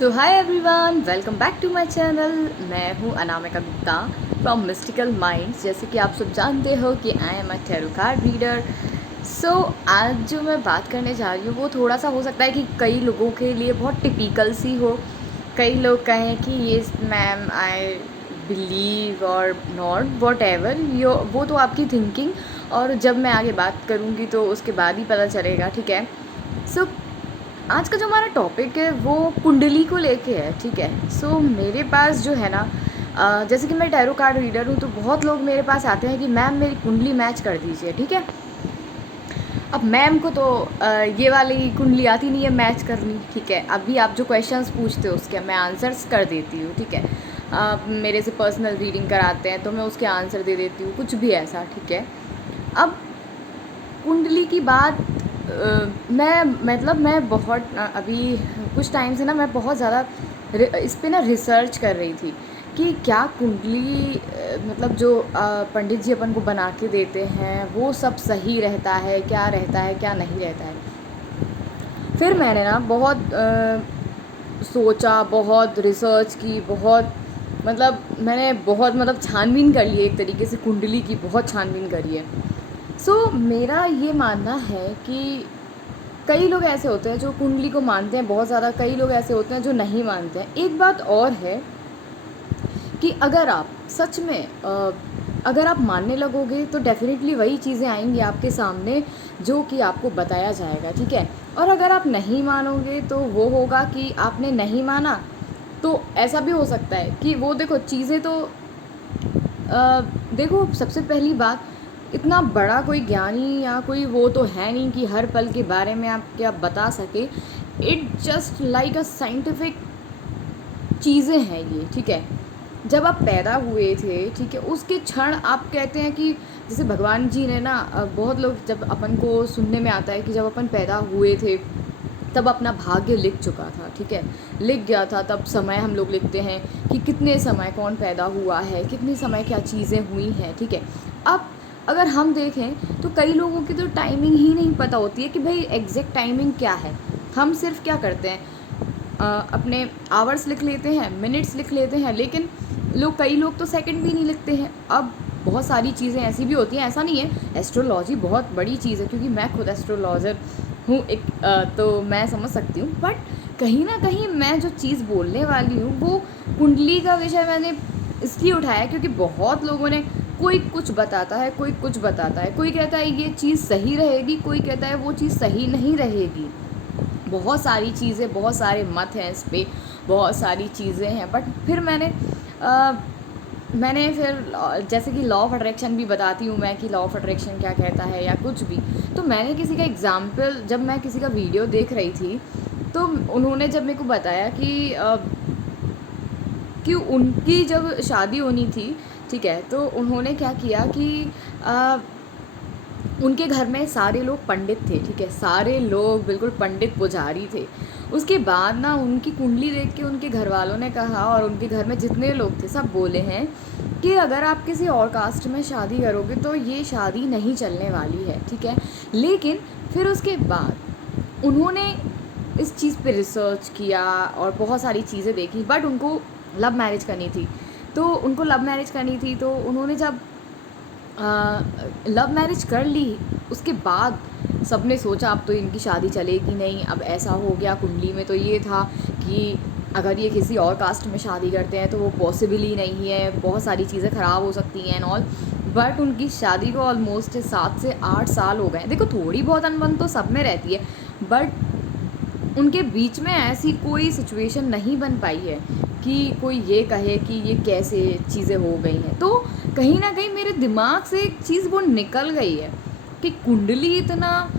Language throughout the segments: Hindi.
So hi everyone, welcome back to my channel. मैं हूँ Anamika Gupta from Mystical Minds. जैसे कि आप सब जानते हो कि I am a tarot card reader. So आज जो मैं बात करने जा रही हूँ वो थोड़ा सा हो सकता है कि कई लोगों के लिए बहुत टिपिकल सी हो। कई लोग कहें कि ये मैम आई बिलीव और नॉट वॉट एवर यो, वो तो आपकी थिंकिंग और जब मैं आगे बात करूँगी तो उसके बाद ही पता चलेगा। ठीक है। सो आज का जो हमारा टॉपिक है वो कुंडली को लेके है। ठीक है। सो मेरे पास जो है ना, जैसे कि मैं टैरो कार्ड रीडर हूँ तो बहुत लोग मेरे पास आते हैं कि मैम मेरी कुंडली मैच कर दीजिए। ठीक है। अब मैम को तो ये वाली कुंडली आती नहीं है मैच करनी। ठीक है। अभी आप जो क्वेश्चंस पूछते हो उसके मैं आंसर्स कर देती हूँ। ठीक है। आप मेरे से पर्सनल रीडिंग कराते हैं तो मैं उसके आंसर दे देती हूँ, कुछ भी ऐसा। ठीक है। अब कुंडली की बात मैं बहुत अभी कुछ टाइम से ना मैं बहुत ज़्यादा इस पे ना रिसर्च कर रही थी कि क्या कुंडली मतलब जो पंडित जी अपन को बना के देते हैं वो सब सही रहता है, क्या रहता है क्या नहीं रहता है। फिर मैंने ना बहुत सोचा, बहुत रिसर्च की, बहुत मैंने बहुत छानबीन कर ली है। एक तरीके से कुंडली की बहुत छानबीन करी है। मेरा ये मानना है कि कई लोग ऐसे होते हैं जो कुंडली को मानते हैं बहुत ज़्यादा, कई लोग ऐसे होते हैं जो नहीं मानते हैं। एक बात और है कि अगर आप सच में अगर आप मानने लगोगे तो डेफ़िनेटली वही चीज़ें आएंगी आपके सामने जो कि आपको बताया जाएगा। ठीक है। और अगर आप नहीं मानोगे तो वो होगा कि आपने नहीं माना। तो ऐसा भी हो सकता है कि वो देखो चीज़ें तो देखो सबसे पहली बात, इतना बड़ा कोई ज्ञानी या कोई वो तो है नहीं कि हर पल के बारे में आप क्या बता सके। It just like a scientific चीज़ें हैं ये। ठीक है। जब आप पैदा हुए थे, ठीक है, उसके क्षण आप कहते हैं कि जैसे भगवान जी ने ना बहुत लोग जब अपन को सुनने में आता है कि जब अपन पैदा हुए थे तब अपना भाग्य लिख चुका था। ठीक है। लिख गया था, तब समय हम लोग लिखते हैं कि कितने समय कौन पैदा हुआ है, कितने समय क्या चीज़ें हुई हैं। ठीक है। अब अगर हम देखें तो कई लोगों की तो टाइमिंग ही नहीं पता होती है कि भाई एग्जैक्ट टाइमिंग क्या है। हम सिर्फ क्या करते हैं, अपने आवर्स लिख लेते हैं, मिनट्स लिख लेते हैं, लेकिन कई लोग तो सेकंड भी नहीं लिखते हैं। अब बहुत सारी चीज़ें ऐसी भी होती हैं, ऐसा नहीं है। एस्ट्रोलॉजी बहुत बड़ी चीज़ है क्योंकि मैं खुद एस्ट्रोलॉजर हूँ एक, तो मैं समझ सकती हूँ। बट कहीं ना कहीं मैं जो चीज़ बोलने वाली हूँ वो कुंडली का विषय मैंने इसलिए उठाया क्योंकि बहुत लोगों ने, कोई कुछ बताता है, कोई कुछ बताता है, कोई कहता है ये चीज़ सही रहेगी, कोई कहता है वो चीज़ सही नहीं रहेगी। बहुत सारी चीज़ें, बहुत सारे मत हैं इस पे, बहुत सारी चीज़ें हैं। बट फिर मैंने फिर जैसे कि लॉ ऑफ अट्रैक्शन भी बताती हूँ मैं कि लॉ ऑफ अट्रैक्शन क्या कहता है या कुछ भी। तो मैंने किसी का एग्ज़ाम्पल, जब मैं किसी का वीडियो देख रही थी तो उन्होंने जब मेरे को बताया कि उनकी जब शादी होनी थी, ठीक है, तो उन्होंने क्या किया कि उनके घर में सारे लोग पंडित थे। ठीक है। सारे लोग बिल्कुल पंडित पुजारी थे। उसके बाद ना उनकी कुंडली देख के उनके घर वालों ने कहा और उनके घर में जितने लोग थे सब बोले हैं कि अगर आप किसी और कास्ट में शादी करोगे तो ये शादी नहीं चलने वाली है। ठीक है। लेकिन फिर उसके बाद उन्होंने इस चीज़ पे रिसर्च किया और बहुत सारी चीज़ें देखी। बट उनको लव मैरिज करनी थी, तो उन्होंने जब लव मैरिज कर ली उसके बाद सबने सोचा अब तो इनकी शादी चलेगी नहीं। अब ऐसा हो गया, कुंडली में तो ये था कि अगर ये किसी और कास्ट में शादी करते हैं तो वो पॉसिबल ही नहीं है, बहुत सारी चीज़ें ख़राब हो सकती हैं एंड ऑल। बट उनकी शादी को ऑलमोस्ट 7 से 8 साल हो गए। देखो थोड़ी बहुत अनबन तो सब में रहती है, बट उनके बीच में ऐसी कोई सिचुएशन नहीं बन पाई है कि कोई ये कहे कि ये कैसे चीज़ें हो गई हैं। तो कहीं ना कहीं मेरे दिमाग से एक चीज़ वो निकल गई है कि कुंडली इतना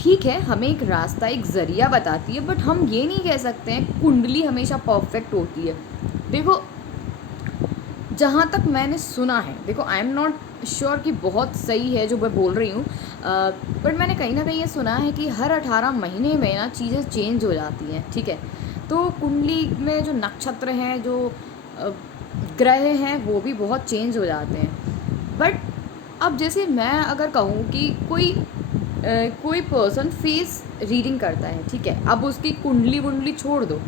ठीक है, हमें एक रास्ता, एक ज़रिया बताती है, बट हम ये नहीं कह सकते हैं कुंडली हमेशा परफेक्ट होती है। देखो जहाँ तक मैंने सुना है, देखो आई एम नॉट श्योर कि बहुत सही है जो मैं बोल रही हूँ, बट मैंने कहीं ना कहीं ये सुना है कि हर 18 महीने में ना चीज़ें चेंज हो जाती हैं। ठीक है। तो कुंडली में जो नक्षत्र हैं, जो ग्रह हैं, वो भी बहुत चेंज हो जाते हैं। बट अब जैसे मैं अगर कहूँ कि कोई पर्सन फेस रीडिंग करता है, ठीक है, अब उसकी कुंडली वुंडली छोड़ दो,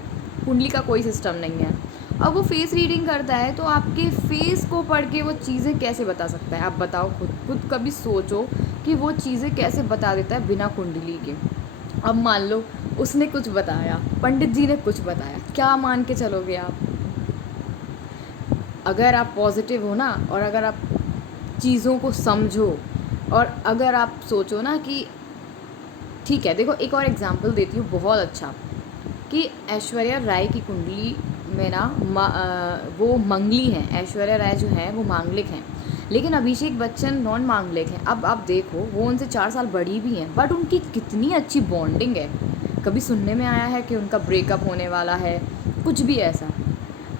कुंडली का कोई सिस्टम नहीं है। अब वो फेस रीडिंग करता है तो आपके फेस को पढ़ के वो चीज़ें कैसे बता सकता है? आप बताओ, खुद कभी सोचो कि वो चीज़ें कैसे बता देता है बिना कुंडली के। अब मान लो उसने कुछ बताया, पंडित जी ने कुछ बताया, क्या मान के चलोगे आप? अगर आप पॉजिटिव हो ना, और अगर आप चीज़ों को समझो, और अगर आप सोचो ना कि ठीक है, देखो एक और एग्जांपल देती हूँ बहुत अच्छा, कि ऐश्वर्या राय की कुंडली में ना वो मंगली हैं। ऐश्वर्या राय जो है वो मांगलिक हैं, लेकिन अभिषेक बच्चन नॉन मांगलिक हैं। अब आप देखो, वो उनसे 4 साल बड़ी भी हैं, बट उनकी कितनी अच्छी बॉन्डिंग है। कभी सुनने में आया है कि उनका ब्रेकअप होने वाला है, कुछ भी ऐसा?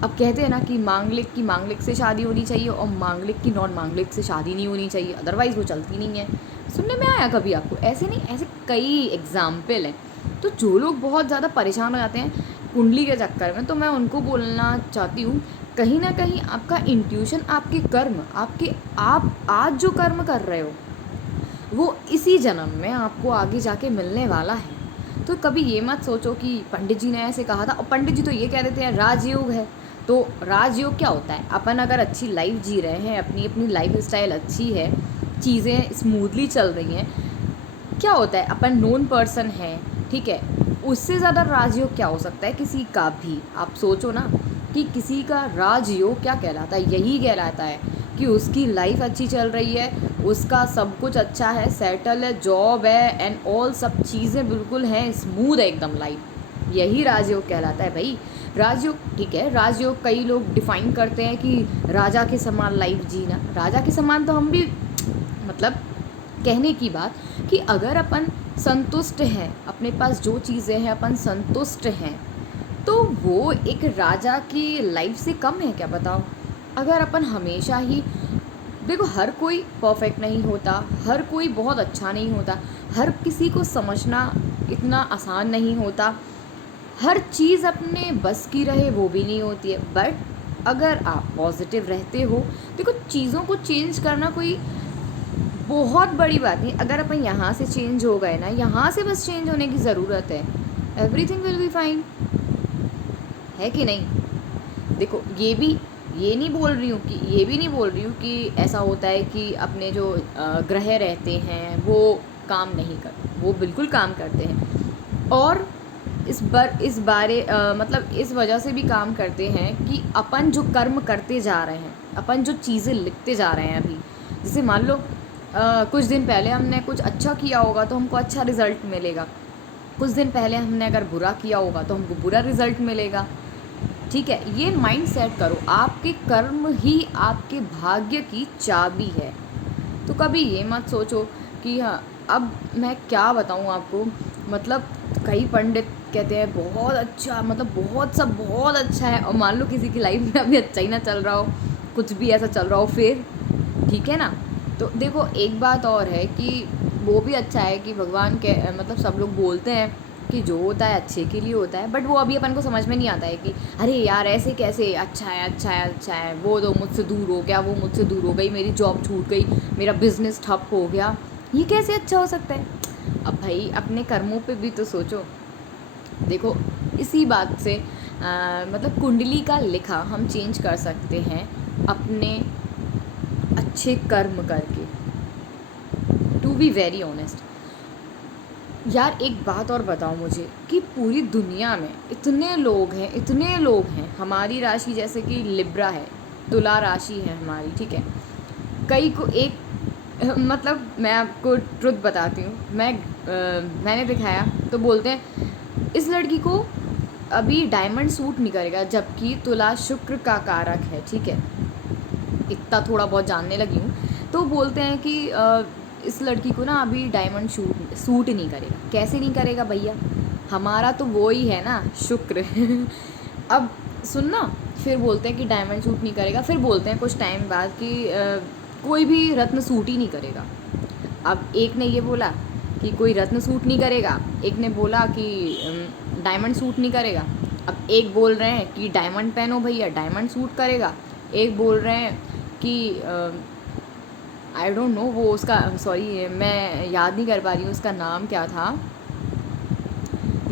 अब कहते हैं ना कि मांगलिक की मांगलिक से शादी होनी चाहिए और मांगलिक की नॉन मांगलिक से शादी नहीं होनी चाहिए, अदरवाइज़ वो चलती नहीं है। सुनने में आया कभी आपको? ऐसे नहीं, ऐसे कई एग्जाम्पल हैं। तो जो लोग बहुत ज़्यादा परेशान हो जाते हैं कुंडली के चक्कर में, तो मैं उनको बोलना चाहती हूँ, कहीं ना कहीं आपका इंट्यूशन, आपके कर्म, आप आज जो कर्म कर रहे हो वो इसी जन्म में आपको आगे जाके मिलने वाला है। तो कभी ये मत सोचो कि पंडित जी ने ऐसे कहा था, और पंडित जी तो ये कह देते हैं राजयोग है। तो राजयोग क्या होता है? अपन अगर अच्छी लाइफ जी रहे हैं, अपनी अपनी लाइफ स्टाइल अच्छी है, चीज़ें स्मूथली चल रही हैं, क्या होता है? अपन नोन पर्सन है, ठीक है, उससे ज़्यादा राजयोग क्या हो सकता है किसी का भी? आप सोचो ना कि किसी का राजयोग क्या कहलाता है? यही कहलाता है कि उसकी लाइफ अच्छी चल रही है, उसका सब कुछ अच्छा है, सेटल है, जॉब है एंड ऑल, सब चीज़ें बिल्कुल हैं, स्मूथ है एकदम लाइफ। यही राजयोग कहलाता है भाई। राजयोग, ठीक है, राजयोग कई लोग डिफाइन करते हैं कि राजा के समान लाइफ जीना। राजा के समान तो हम भी, मतलब कहने की बात कि अगर अपन संतुष्ट हैं, अपने पास जो चीज़ें हैं अपन संतुष्ट हैं, तो वो एक राजा की लाइफ से कम है क्या? बताओ। अगर अपन हमेशा ही, देखो हर कोई परफेक्ट नहीं होता, हर कोई बहुत अच्छा नहीं होता, हर किसी को समझना इतना आसान नहीं होता, हर चीज़ अपने बस की रहे वो भी नहीं होती है। बट अगर आप पॉजिटिव रहते हो, देखो चीज़ों को चेंज करना कोई बहुत बड़ी बात नहीं। अगर अपन यहाँ से चेंज हो गए ना, यहाँ से बस चेंज होने की ज़रूरत है, एवरीथिंग विल बी फाइन, है कि नहीं? देखो ये नहीं बोल रही हूँ कि, ये भी नहीं बोल रही हूँ कि ऐसा होता है कि अपने जो ग्रह रहते हैं वो काम नहीं करते, वो बिल्कुल काम करते हैं। और इस बारे मतलब इस वजह से भी काम करते हैं कि अपन जो कर्म करते जा रहे हैं, अपन जो चीज़ें लिखते जा रहे हैं अभी, जैसे मान लो कुछ दिन पहले हमने कुछ अच्छा किया होगा तो हमको अच्छा रिज़ल्ट मिलेगा, कुछ दिन पहले हमने अगर बुरा किया होगा तो हमको बुरा रिज़ल्ट मिलेगा। ठीक है, ये माइंड सेट करो, आपके कर्म ही आपके भाग्य की चाबी है। तो कभी ये मत सोचो कि हाँ, अब मैं क्या बताऊँ आपको, मतलब कई पंडित कहते हैं बहुत अच्छा, मतलब बहुत सब बहुत अच्छा है, और मान लो किसी की लाइफ में अभी अच्छा ही ना चल रहा हो, कुछ भी ऐसा चल रहा हो, फिर ठीक है ना? तो देखो एक बात और है कि वो भी अच्छा है कि भगवान के, मतलब सब लोग बोलते हैं कि जो होता है अच्छे के लिए होता है, बट वो अभी अपन को समझ में नहीं आता है कि अरे यार ऐसे कैसे, अच्छा है अच्छा है अच्छा है, वो तो मुझसे दूर हो गया, वो मुझसे दूर हो गई, मेरी जॉब छूट गई, मेरा बिजनेस ठप हो गया, ये कैसे अच्छा हो सकता है? अब भाई अपने कर्मों पे भी तो सोचो। देखो इसी बात से मतलब कुंडली का लिखा हम चेंज कर सकते हैं अपने अच्छे कर्म करके, टू बी वेरी ऑनेस्ट। यार एक बात और बताओ मुझे कि पूरी दुनिया में इतने लोग हैं, इतने लोग हैं, हमारी राशि जैसे कि लिब्रा है, तुला राशि है हमारी, ठीक है, कई को एक मतलब मैं आपको ट्रुथ बताती हूँ, मैंने दिखाया तो बोलते हैं इस लड़की को अभी डायमंड सूट नहीं करेगा, जबकि तुला शुक्र का कारक है, ठीक है, इतना थोड़ा बहुत जानने लगी हूँ। तो बोलते हैं कि इस लड़की को ना अभी डायमंड सूट नहीं करेगा। कैसे नहीं करेगा भैया? हमारा तो वो ही है ना, शुक्र। अब सुनना, फिर बोलते हैं कि डायमंड सूट नहीं करेगा, फिर बोलते हैं कुछ टाइम बाद कि कोई भी रत्न सूट ही नहीं करेगा। अब एक ने ये बोला कि कोई रत्न सूट नहीं करेगा, एक ने बोला कि डायमंड सूट नहीं करेगा। अब एक बोल रहे हैं कि डायमंड पहनो भैया, डायमंड सूट करेगा, एक बोल रहे हैं कि आई डोंट नो, वो उसका, सॉरी मैं याद नहीं कर पा रही हूँ उसका नाम क्या था,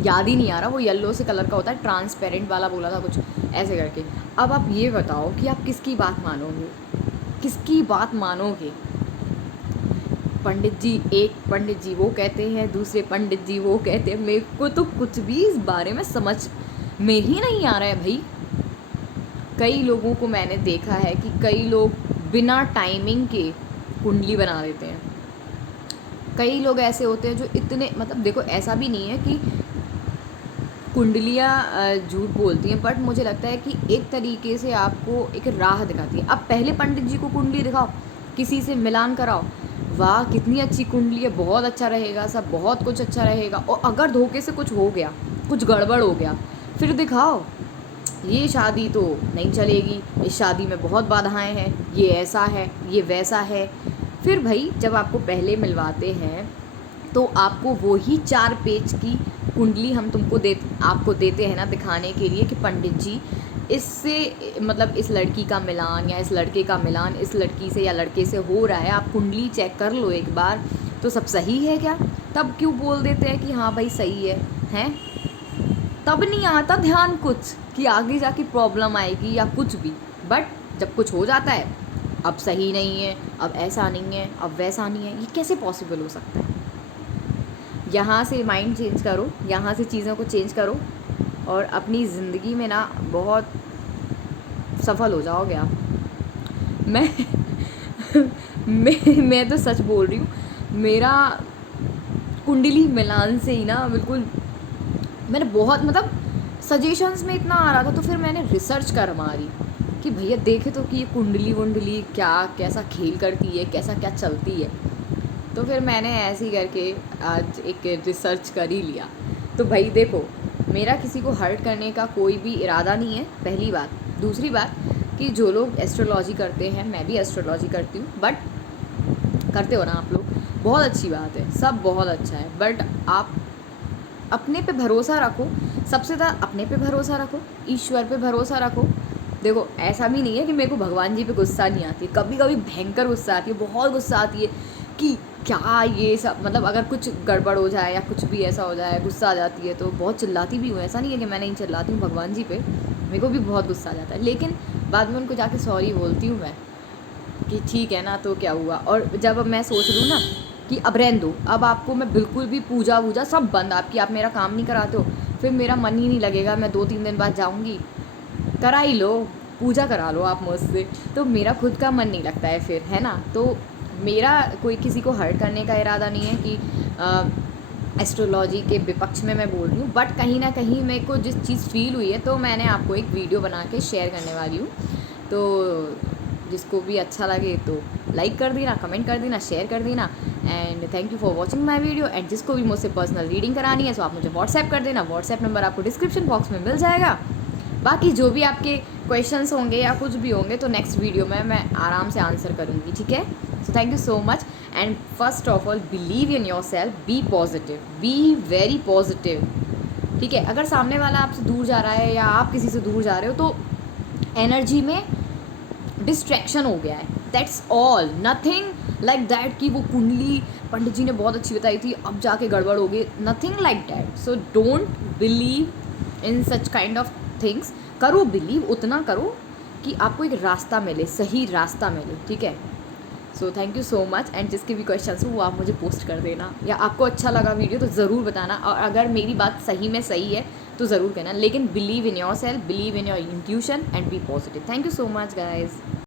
याद ही नहीं आ रहा, वो येलो से कलर का होता है, ट्रांसपेरेंट वाला बोला था कुछ ऐसे करके। अब आप ये बताओ कि आप किसकी बात मानोगे, किसकी बात मानोगे? पंडित जी, एक पंडित जी वो कहते हैं, दूसरे पंडित जी वो कहते हैं, मेरे को तो कुछ भी इस बारे में समझ में ही नहीं आ रहा है भाई। कई लोगों को मैंने देखा है कि कई लोग बिना टाइमिंग के कुंडली बना देते हैं। कई लोग ऐसे होते हैं जो इतने, मतलब देखो ऐसा भी नहीं है कि कुंडलियाँ झूठ बोलती हैं, बट मुझे लगता है कि एक तरीके से आपको एक राह दिखाती है। अब पहले पंडित जी को कुंडली दिखाओ, किसी से मिलान कराओ, वाह कितनी अच्छी कुंडली है, बहुत अच्छा रहेगा, सब बहुत कुछ अच्छा रहेगा। और अगर धोखे से कुछ हो गया, कुछ गड़बड़ हो गया, फिर दिखाओ ये शादी तो नहीं चलेगी, इस शादी में बहुत बाधाएं हैं, ये ऐसा है, ये वैसा है। फिर भाई जब आपको पहले मिलवाते हैं तो आपको वही 4 पेज की कुंडली हम आपको देते हैं ना दिखाने के लिए कि पंडित जी इससे मतलब इस लड़की का मिलान या इस लड़के का मिलान इस लड़की से या लड़के से हो रहा है, आप कुंडली चेक कर लो एक बार, तो सब सही है क्या? तब क्यों बोल देते हैं कि हाँ भाई सही है, हैं? तब नहीं आता ध्यान कुछ कि आगे जाके प्रॉब्लम आएगी या कुछ भी। बट जब कुछ हो जाता है, अब सही नहीं है, अब ऐसा नहीं है, अब वैसा नहीं है, ये कैसे पॉसिबल हो सकता है? यहाँ से माइंड चेंज करो, यहाँ से चीज़ों को चेंज करो और अपनी ज़िंदगी में ना बहुत सफल हो जाओगे आप। मैं मैं तो सच बोल रही हूँ, मेरा कुंडली मिलान से ही ना बिल्कुल, मैंने बहुत मतलब सजेशंस में इतना आ रहा था, तो फिर मैंने रिसर्च कर मारी कि भैया देखे तो कि ये कुंडली वुंडली क्या कैसा खेल करती है, कैसा क्या चलती है। तो फिर मैंने ऐसे ही करके आज एक रिसर्च कर ही लिया। तो भाई देखो, मेरा किसी को हर्ट करने का कोई भी इरादा नहीं है, पहली बात। दूसरी बात कि जो लोग एस्ट्रोलॉजी करते हैं, मैं भी एस्ट्रोलॉजी करती हूँ, बट करते हो ना आप लोग, बहुत अच्छी बात है, सब बहुत अच्छा है, बट आप अपने पे भरोसा रखो, सबसे ज़्यादा अपने पे भरोसा रखो, ईश्वर पे भरोसा रखो। देखो ऐसा भी नहीं है कि मेरे को भगवान जी पे गुस्सा नहीं आती, कभी कभी भयंकर गुस्सा आती है, बहुत गुस्सा आती है कि क्या ये सब, मतलब अगर कुछ गड़बड़ हो जाए या कुछ भी ऐसा हो जाए, गुस्सा आ जाती है, तो बहुत चिल्लाती भी हूँ। ऐसा नहीं है कि मैं नहीं चिल्लाती हूँ भगवान जी पे, मेरे को भी बहुत गुस्सा आ जाता है, लेकिन बाद में उनको जाके सॉरी बोलती हूँ मैं कि ठीक है ना, तो क्या हुआ। और जब मैं सोच लूँ ना कि अब रहने दो, अब आपको मैं बिल्कुल भी पूजा वूजा सब बंद आपकी, आप मेरा काम नहीं कराते हो, फिर मेरा मन ही नहीं लगेगा, मैं 2-3 दिन बाद जाऊँगी, करा ही लो, पूजा करा लो आप मुझसे, तो मेरा खुद का मन नहीं लगता है फिर, है ना। तो मेरा कोई किसी को हर्ट करने का इरादा नहीं है कि एस्ट्रोलॉजी के विपक्ष में मैं बोल रही हूँ, बट कहीं ना कहीं मेरे को जिस चीज़ फील हुई है, तो मैंने आपको एक वीडियो बना के शेयर करने वाली हूँ। तो जिसको भी अच्छा लगे तो लाइक कर देना, कमेंट कर देना, शेयर कर देना, and thank you for watching my video. And जिसको भी मुझसे पर्सनल रीडिंग करानी है, तो आप मुझे व्हाट्सएप कर देना, व्हाट्सएप नंबर आपको डिस्क्रिप्शन बॉक्स में मिल जाएगा। बाकी जो भी आपके क्वेश्चंस होंगे या कुछ भी होंगे, तो नेक्स्ट वीडियो में मैं आराम से आंसर करूँगी, ठीक है। So thank you so much, and first of all believe in yourself, be positive, be very positive, ठीक है। अगर सामने वाला आपसे दूर जा रहा है या आप किसी से दूर जा रहे हो, तो एनर्जी में डिस्ट्रैक्शन हो गया है, that's all, nothing like that कि वो कुंडली पंडित जी ने बहुत अच्छी बताई थी, अब जाके गड़बड़ हो गई, nothing like that. So don't believe in such kind of things. करो बिलीव, उतना करो कि आपको एक रास्ता मिले, सही रास्ता मिले, ठीक है। So thank you so much, and जिसके भी क्वेश्चन हो वो आप मुझे पोस्ट कर देना, या आपको अच्छा लगा वीडियो तो ज़रूर बताना, और अगर मेरी बात सही में सही है तो ज़रूर कहना, लेकिन believe in yourself, believe in your intuition, and be positive. Thank you so much guys.